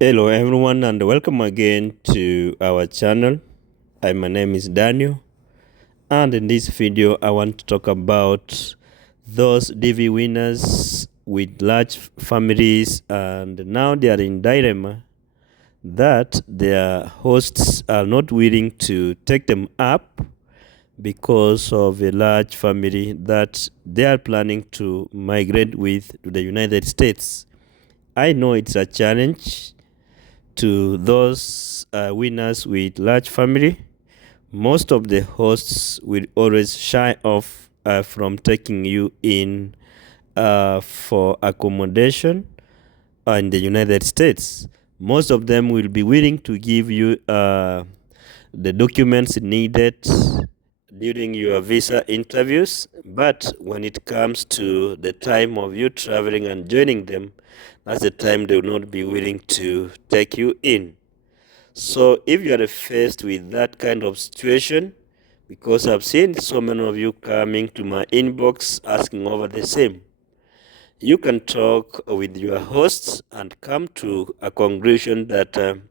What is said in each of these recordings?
Hello everyone and welcome again to our channel. My name is Daniel, and in this video I want to talk about those DV winners with large families, and now they are in dilemma that their hosts are not willing to take them up because of a large family that they are planning to migrate with to the United States. I know it's a challenge to those winners with large family. Most of the hosts will always shy off from taking you in for accommodation in the United States. Most of them will be willing to give you the documents needed during your visa interviews, but when it comes to the time of you traveling and joining them, that's the time they will not be willing to take you in. So if you are faced with that kind of situation, because I've seen so many of you coming to my inbox asking over the same, you can talk with your host and come to a conclusion that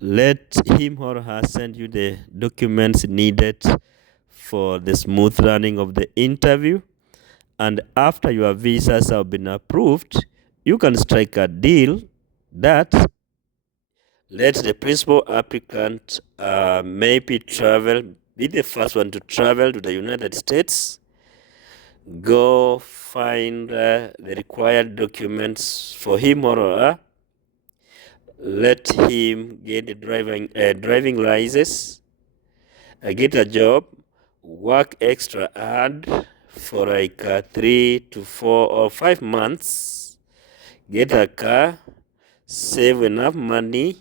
let him or her send you the documents needed for the smooth running of the interview. And after your visas have been approved, you can strike a deal that let the principal applicant maybe be the first one to travel to the United States, go find the required documents for him or her, let him get a driving license, get a job, work extra hard for like 3 to 4 or 5 months, get a car, save enough money,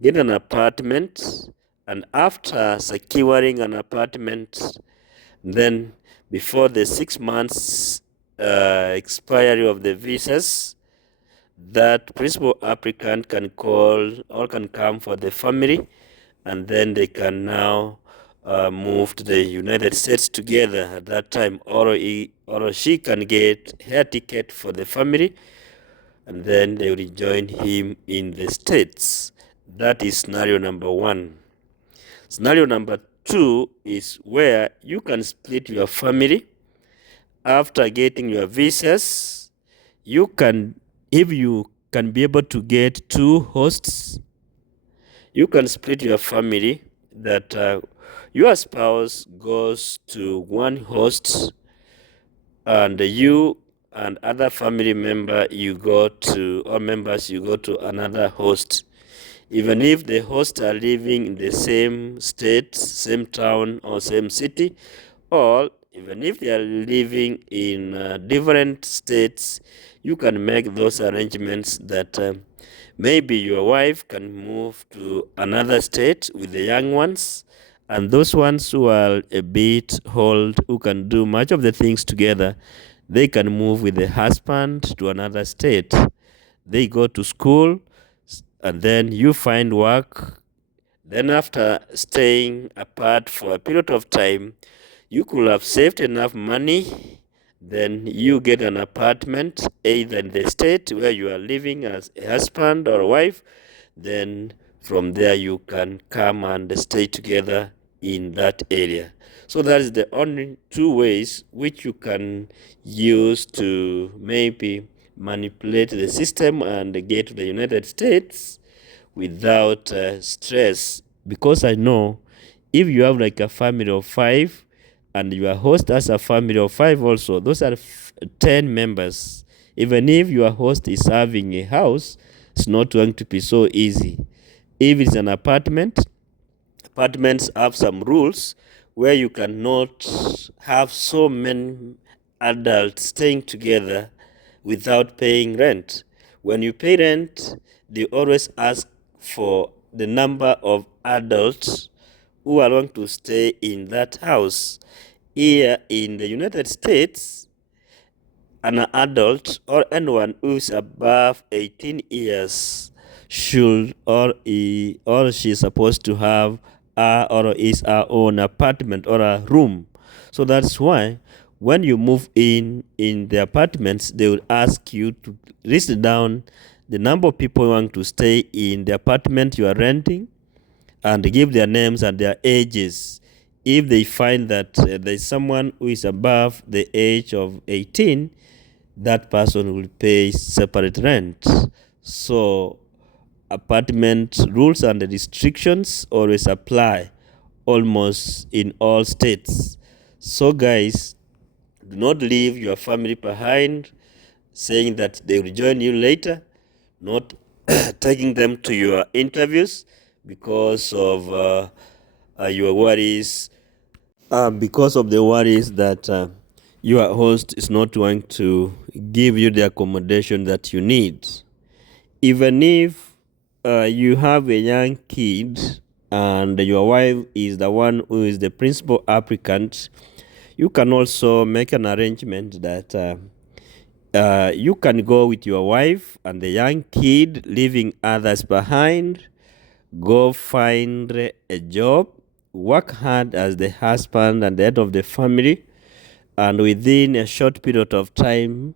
get an apartment, and after securing an apartment, then before the 6 months expiry of the visas, that principal applicant can call or can come for the family, and then they can now move to the United States together at that time, or he or she can get her ticket for the family, and then they will join him in the States. That is scenario number one. Scenario number two is where you can split your family. After getting your visas, you can, if you can be able to get two hosts, you can split your family that your spouse goes to one host and you and other family member you go to, or members you go to another host. Even if the hosts are living in the same state, same town, or same city, or even if they are living in different states, you can make those arrangements that maybe your wife can move to another state with the young ones, and those ones who are a bit old, who can do much of the things together, they can move with the husband to another state. They go to school, and then you find work. Then after staying apart for a period of time, you could have saved enough money. Then you get an apartment either in the state where you are living as a husband or wife. Then from there you can come and stay together in that area. So that is the only two ways which you can use to maybe manipulate the system and get to the United States without stress. Because I know if you have like a family of 5 and your host has a family of 5 also, those are 10 members. Even if your host is having a house, it's not going to be so easy. If it's an apartment, apartments have some rules where you cannot have so many adults staying together without paying rent. When you pay rent, they always ask for the number of adults who are going to stay in that house. Here in the United States, an adult or anyone who is above 18 years should or he or she is supposed to have or is our own apartment or a room. So that's why when you move in the apartments, they will ask you to list down the number of people want to stay in the apartment you are renting, and give their names and their ages. If they find that there is someone who is above the age of 18, that person will pay separate rent. So apartment rules and restrictions always apply almost in all states. So guys, do not leave your family behind saying that they will join you later, not taking them to your interviews because of your worries, because of the worries that your host is not going to give you the accommodation that you need. Even if you have a young kid and your wife is the one who is the principal applicant, you can also make an arrangement that you can go with your wife and the young kid, leaving others behind. Go find a job, work hard as the husband and the head of the family, and within a short period of time,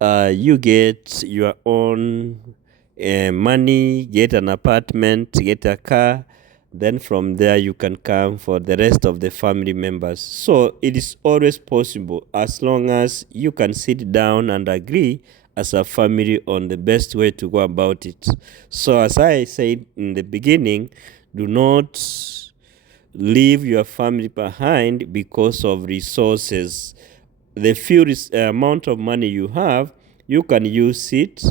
you get your own money, get an apartment, get a car. Then from there you can come for the rest of the family members. So it is always possible as long as you can sit down and agree as a family on the best way to go about it. So as I said in the beginning, do not leave your family behind because of resources. The few amount of money you have, you can use it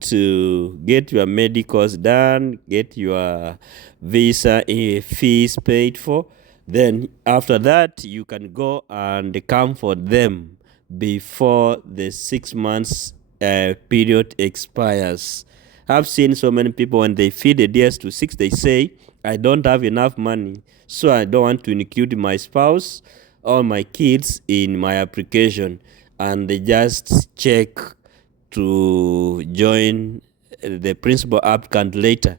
to get your medicals done, get your visa fees paid for. Then after that, you can go and come for them before the 6 months period expires. I've seen so many people when they feed the DS-26, they say, I don't have enough money, so I don't want to include my spouse or my kids in my application, and they just check to join the principal applicant later.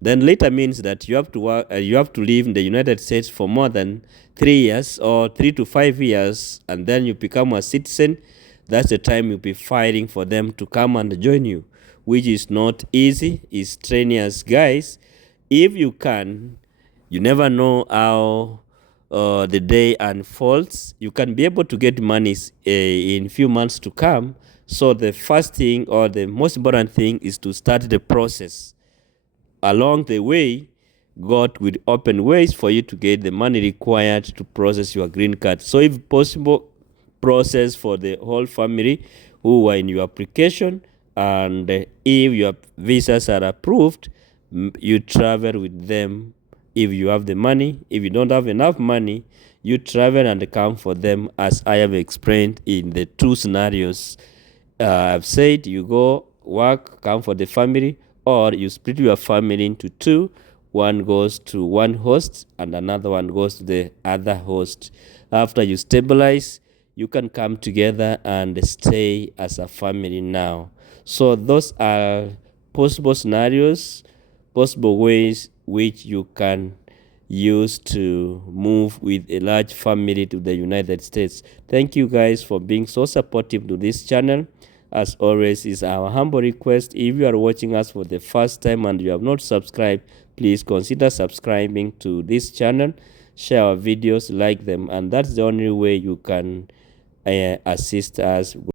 Then later means that you have to work, you have to live in the United States for more than 3 years or 3 to 5 years, and then you become a citizen. That's the time you'll be fighting for them to come and join you, which is not easy. It's strenuous, guys. If you can, you never know how the day unfolds. You can be able to get money in few months to come. So the first thing or the most important thing is to start the process. Along the way, God will open ways for you to get the money required to process your green card. So if possible, process for the whole family who are in your application, and if your visas are approved, you travel with them if you have the money. If you don't have enough money, you travel and come for them, as I have explained in the two scenarios. I've said you go work, come for the family, or you split your family into two. One goes to one host and another one goes to the other host. After you stabilize, you can come together and stay as a family now. So those are possible scenarios, possible ways which you can use to move with a large family to the United States. Thank you guys for being so supportive to this channel. As always, is our humble request. If you are watching us for the first time and you have not subscribed, please consider subscribing to this channel. Share our videos, like them, and that's the only way you can assist us.